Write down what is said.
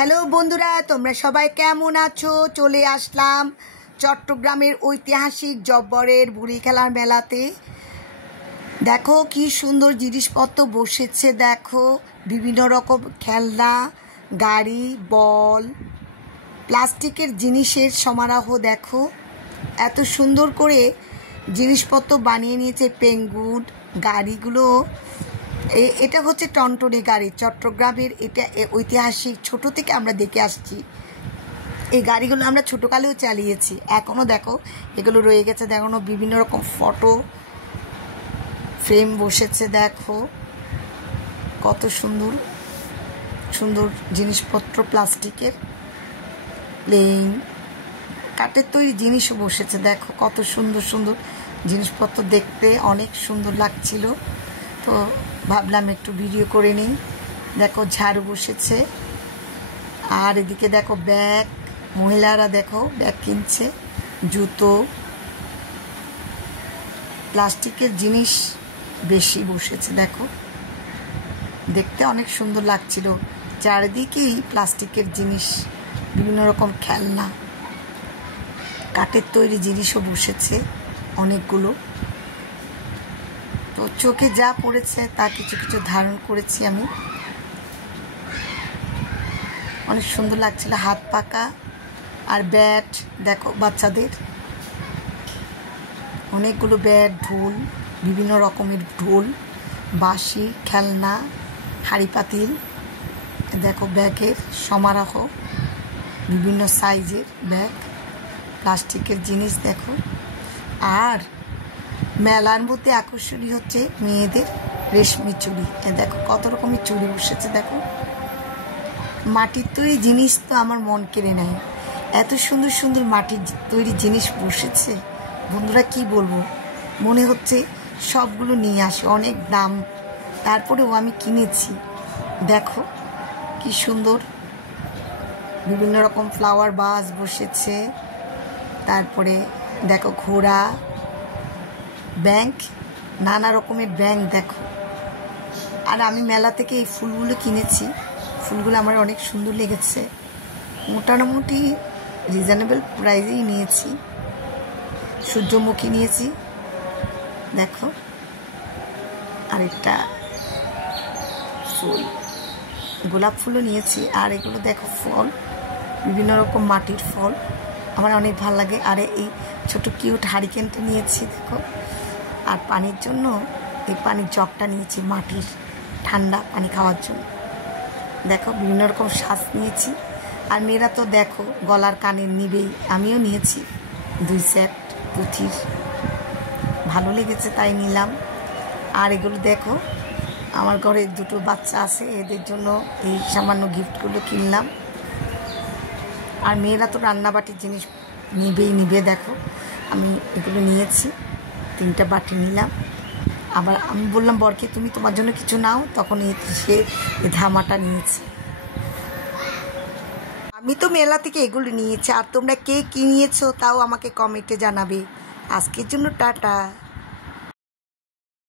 Hello বন্ধুরা, তোমরা সবাই কেমন আছো? চলে আসলাম চট্টগ্রামের ঐতিহাসিক জব্বরের বুড়ি খেলার মেলাতে। দেখো কি সুন্দর জিনিসপত্র বসেছে, দেখো বিভিন্ন রকম খেলনা, গাড়ি, বল, প্লাস্টিকের জিনিসের সমারোহ। দেখো এত সুন্দর করে জিনিসপত্র বানিয়ে নিয়েছে। পেঙ্গুন গাড়িগুলো, এটা হচ্ছে টনটনে গাড়ি, চট্টগ্রামের এটা ঐতিহাসিক, ছোট থেকে আমরা দেখে আসছি। এই গাড়িগুলো আমরা ছোটোকালেও চালিয়েছি, এখনও দেখো এগুলো রয়ে গেছে। দেখো বিভিন্ন রকম ফটো ফ্রেম বসেছে, দেখো কত সুন্দর সুন্দর জিনিসপত্র, প্লাস্টিকের, প্লেন, কাঠের তৈরি জিনিসও বসেছে। দেখো কত সুন্দর সুন্দর জিনিসপত্র, দেখতে অনেক সুন্দর লাগছিল, তো ভাবলাম একটু ভিডিও করে নিই। দেখো ঝাড়ু বসেছে, আর এদিকে দেখো ব্যাগ, মহিলারা দেখো ব্যাগ কিনছে, জুতো, প্লাস্টিকের জিনিস বেশি বসেছে। দেখো দেখতে অনেক সুন্দর লাগছিল, চারিদিকেই প্লাস্টিকের জিনিস, বিভিন্ন রকম খেলনা, কাঠের তৈরি জিনিসও বসেছে অনেকগুলো। তো চোখে যা পড়েছে তা কিছু কিছু ধারণ করেছি আমি। অনেক সুন্দর লাগছিল, হাত পাকা আর ব্যাট দেখো বাচ্চাদের, অনেকগুলো ব্যাট, ঢোল, বিভিন্ন রকমের ঢোল, বাঁশি, খেলনা, হাঁড়ি পাতিল, দেখো ব্যাগের সমারোহ, বিভিন্ন সাইজের ব্যাগ, প্লাস্টিকের জিনিস দেখো। আর মেলার মধ্যে আকর্ষণীয় হচ্ছে মেয়েদের রেশমি চুড়ি, দেখো কত রকমের চুড়ি বসেছে। দেখো মাটির তৈরি জিনিস তো আমার মন কেড়ে নেয়, এত সুন্দর সুন্দর মাটির তৈরি জিনিস বসেছে বন্ধুরা, কি বলবো, মনে হচ্ছে সবগুলো নিয়ে আসে, অনেক দাম, তারপরেও আমি কিনেছি। দেখো কি সুন্দর বিভিন্ন রকম ফ্লাওয়ার বাস বসেছে, তারপরে দেখো ঘোড়া, ব্যাংক, নানা রকমের ব্যাংক দেখো। আর আমি মেলা থেকে এই ফুলগুলো কিনেছি, ফুলগুলো আমার অনেক সুন্দর লেগেছে, মোটামুটি রিজনেবল প্রাইসেই নিয়েছি। সূর্যমুখী নিয়েছি দেখো, আরেকটা ফুল, গোলাপ ফুলও নিয়েছি। আর এগুলো দেখো ফল, বিভিন্ন রকম মাটির ফল, আমার অনেক ভালো লাগে। আর এই ছোট কিউট হারিকেনটা নিয়েছি দেখো। আর পানির জন্য এই পানির জগটা নিয়েছি, মাটির, ঠান্ডা পানি খাওয়ার জন্য। দেখো বিভিন্ন রকম শ্বাস নিয়েছি। আর মেয়েরা তো দেখো গলার কানের নিবেই, আমিও নিয়েছি 2 সেট পুঁথির, ভালো লেগেছে তাই নিলাম। আর এগুলো দেখো আমার ঘরে 2টো বাচ্চা আছে, এদের জন্য এই সামান্য গিফটগুলো কিনলাম। আর মেয়েরা তো রান্নাবাটির জিনিস নিবে, দেখো আমি এগুলো নিয়েছি, 3টা বাটি নিলাম। আবার আমি বললাম বরকে তুমি তোমার জন্য কিছু নাও, তখন সে এই ধামাটা নিয়েছে। আমি তো মেলা থেকে এগুলো নিয়েছি, আর তোমরা কে কী নিয়েছো তাও আমাকে কমেন্টে জানাবে। আজকের জন্য টাটা।